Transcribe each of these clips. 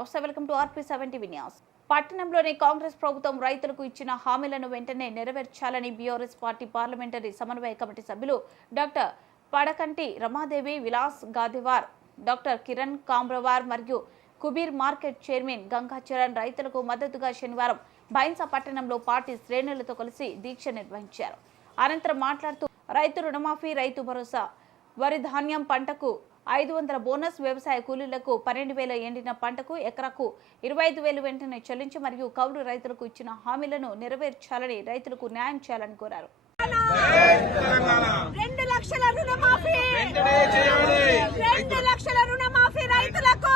నమస్తే, welcome to RP7 TV news. పట్టణంలోని కాంగ్రెస్ ప్రభుత్వం రైతులకు ఇచ్చిన హామీలను వెంటనే నెరవేర్చాలని బీఆర్ఎస్ పార్టీ పార్లమెంటరీ సమన్వయ కమిటీ సభ్యులు డాక్టర్ పడకంటి రమాదేవి, విలాస్ గాదేవార్, డాక్టర్ కిరణ్ కామ్రవార్ మరియు కుబీర్ మార్కెట్ చైర్మన్ గంగాచరణ్ రైతులకు మద్దతుగా శనివారం బైన్సా పట్టణంలో పార్టీ శ్రేణులతో కలిసి దీక్ష నిర్వహించారు. అనంతరం మాట్లాడుతూ రైతు రుణమాఫీ, రైతు భరోసా, వరి ధాన్యం పంటకు 500 బోనస్, వ్యవసాయ కూలీలకు 12,000, ఎండిన పంటకు ఎకరాకు 25,000 వెంటనే చెల్లించి మరియు కౌలు రైతులకు ఇచ్చిన హామీలను నెరవేర్చాలని, రైతులకు న్యాయం చేయాలని కోరారు. 2 లక్షల రుణమాఫీ, 2 లక్షల రుణమాఫీ రైతులకు.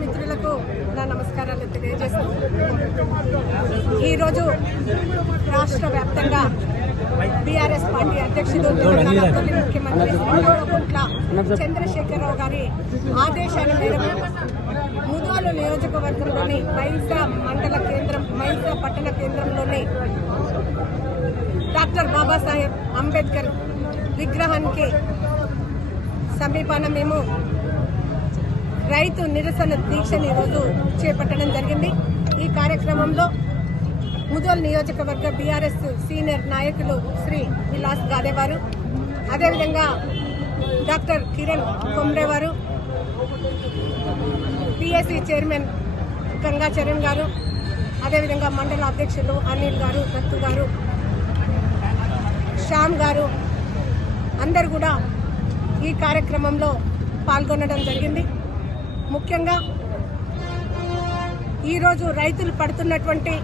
మిత్రులకు నా నమస్కారాలు తెలియజేస్తూ, ఈరోజు రాష్ట్ర వ్యాప్తంగా బీఆర్ఎస్ పార్టీ అధ్యక్షుడు తెలంగాణ తొలి ముఖ్యమంత్రి చంద్రశేఖరరావు గారి ఆదేశాల మేరకు ముదోలు నియోజకవర్గంలోని బైన్సా మండల కేంద్రం, బైన్సా పట్టణ కేంద్రంలోని డాక్టర్ బాబాసాహెబ్ అంబేద్కర్ విగ్రహానికి సమీపాన మేము రైతు నిరసన దీక్షను ఈరోజు చేపట్టడం జరిగింది. ఈ కార్యక్రమంలో ముదోల్ నియోజకవర్గ బీఆర్ఎస్ సీనియర్ నాయకులు శ్రీ విలాస్ గాదేవారు, అదేవిధంగా డాక్టర్ కిరణ్ కొమ్రేవారు, పిఎస్సి చైర్మన్ గంగాచరణ్ గారు, అదేవిధంగా మండల అధ్యక్షులు అనిల్ గారు, దత్తు గారు, శ్యామ్ గారు అందరు కూడా ఈ కార్యక్రమంలో పాల్గొనడం జరిగింది. ముఖ్యంగా ఈరోజు రైతులు పడుతున్నటువంటి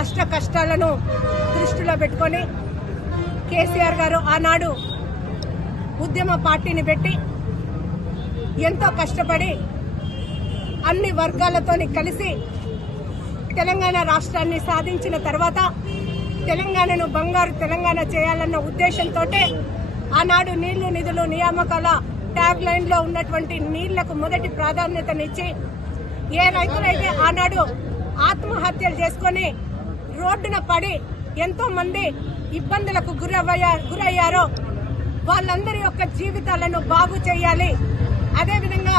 అష్ట కష్టాలను దృష్టిలో పెట్టుకొని కేసీఆర్ గారు ఆనాడు ఉద్యమ పార్టీని పెట్టి ఎంతో కష్టపడి అన్ని వర్గాలతోని కలిసి తెలంగాణ రాష్ట్రాన్ని సాధించిన తర్వాత తెలంగాణను బంగారు తెలంగాణ చేయాలన్న ఉద్దేశంతో ఆనాడు నీళ్లు, నిధులు, నియామకాల ట్యాగ్ లైన్ లో ఉన్నటువంటి నీళ్లకు మొదటి ప్రాధాన్యతనిచ్చి ఏ రైతులైతే ఆనాడు ఆత్మహత్యలు చేసుకుని రోడ్డున పడి ఎంతో మంది ఇబ్బందులకు గురయ్యారో వాళ్ళందరి యొక్క జీవితాలను బాగు చేయాలి, అదేవిధంగా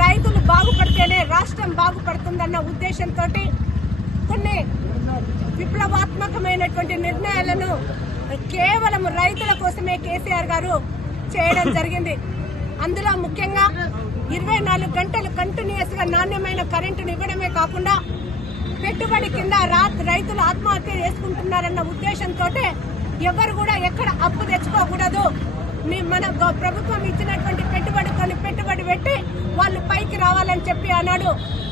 రైతులు బాగుపడితేనే రాష్ట్రం బాగుపడుతుందన్న ఉద్దేశంతో కొన్ని విప్లవాత్మకమైనటువంటి నిర్ణయాలను కేవలం రైతుల కోసమే కేసీఆర్ గారు చేయడం జరిగింది. అందులో ముఖ్యంగా 24 గంటలు కంటిన్యూస్ గా నాణ్యమైన కరెంటును ఇవ్వడమే కాకుండా పెట్టుబడి కింద రైతులు ఆత్మహత్య చేసుకుంటున్నారన్న ఉద్దేశంతో ఎవరు కూడా ఎక్కడ అప్పు తెచ్చుకోకూడదు, మన ప్రభుత్వం ఇచ్చినటువంటి పెట్టుబడి పెట్టి వాళ్ళు పైకి రావాలని చెప్పి అన్నాడు.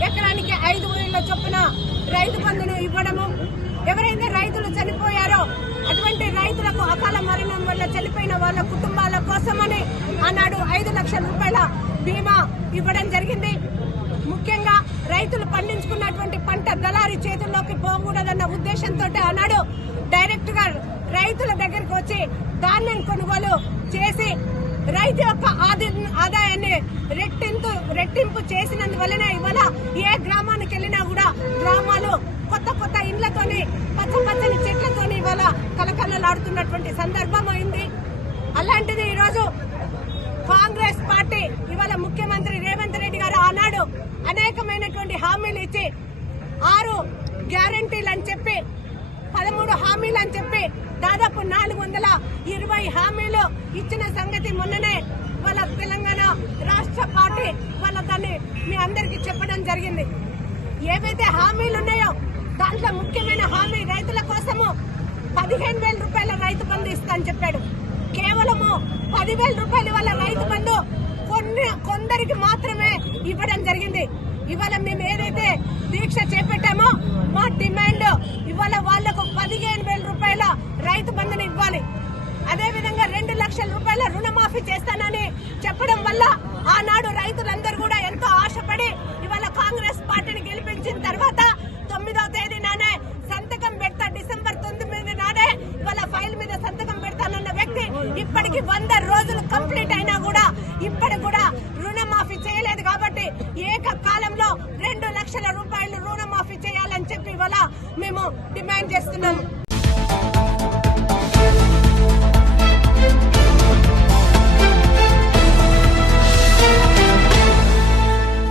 ఎకరానికి 5,000 చొప్పున రైతు బంధును ఇవ్వడము, ఎవరైతే రైతులు చనిపోయారో అటువంటి రైతులకు అకాల మరణం వల్ల చనిపోయిన వాళ్ళ కుటుంబాల కోసమని ఆనాడు 5 లక్షల రూపాయల బీమా ఇవ్వడం జరిగింది. ముఖ్యంగా రైతులు పండించుకున్నటువంటి పంట దళారీ చేతుల్లోకి పోకూడదన్న ఉద్దేశంతో ఆనాడు డైరెక్ట్ గా రైతుల దగ్గరకు వచ్చి ధాన్యం కొనుగోలు చేసి రైతు యొక్క ఆదాయాన్ని రెట్టింపు చేసినందువల్లనే ఇవాళ ఏ గ్రామానికి వెళ్ళినా కూడా గ్రామాలు కొత్త ఇండ్లతోని పచ్చని చెట్లతోని ఇవాళ కలకలలాడుతున్నటువంటి సందర్భం అయింది. అలాంటిది ఈరోజు కాంగ్రెస్ పార్టీ ఇవాళ ముఖ్యమంత్రి రేవంత్ రెడ్డి గారు ఆనాడు అనేకమైనటువంటి హామీలు ఇచ్చి 6 గ్యారంటీలు అని చెప్పి 13 హామీలు అని చెప్పి దాదాపు 420 హామీలు ఇచ్చిన సంగతి మొన్ననే వాళ్ళ తెలంగాణ రాష్ట్ర పార్టీ వాళ్ళ దాన్ని మీ అందరికీ చెప్పడం జరిగింది. ఏవైతే హామీలు ఉన్నాయో దాంట్లో ముఖ్యమైన హామీ రైతుల కోసము 15,000 రూపాయల రైతు బంధు ఇస్తా అని చెప్పాడు. కేవలము 10,000 రూపాయలు వాళ్ళ రైతు బంధు కొందరికి మాత్రమే ఇవ్వడం జరిగింది. ఇవాళ మేము ఏదైతే దీక్ష చేపట్టామో మా డిమాండ్ ఇవాళ వాళ్లకు 15,000 రూపాయల రైతు బంధుని ఇవ్వాలి. అదేవిధంగా 2 లక్షల రూపాయల రుణమాఫీ చేస్తానని చెప్పడం వల్ల ఆనాడు రైతులందరూ కూడా ఎంతో ఆశపడి ఇవాళ కాంగ్రెస్ పార్టీని గెలిపించిన తర్వాత 9వ తేదీ నానే సంతకం పెడతా, డిసెంబర్ 9 నాడే ఇవాళ ఫైల్ మీద సంతకం పెడతానన్న వ్యక్తి ఇప్పటికి 100 రోజులు కంప్లీట్ అయినా కూడా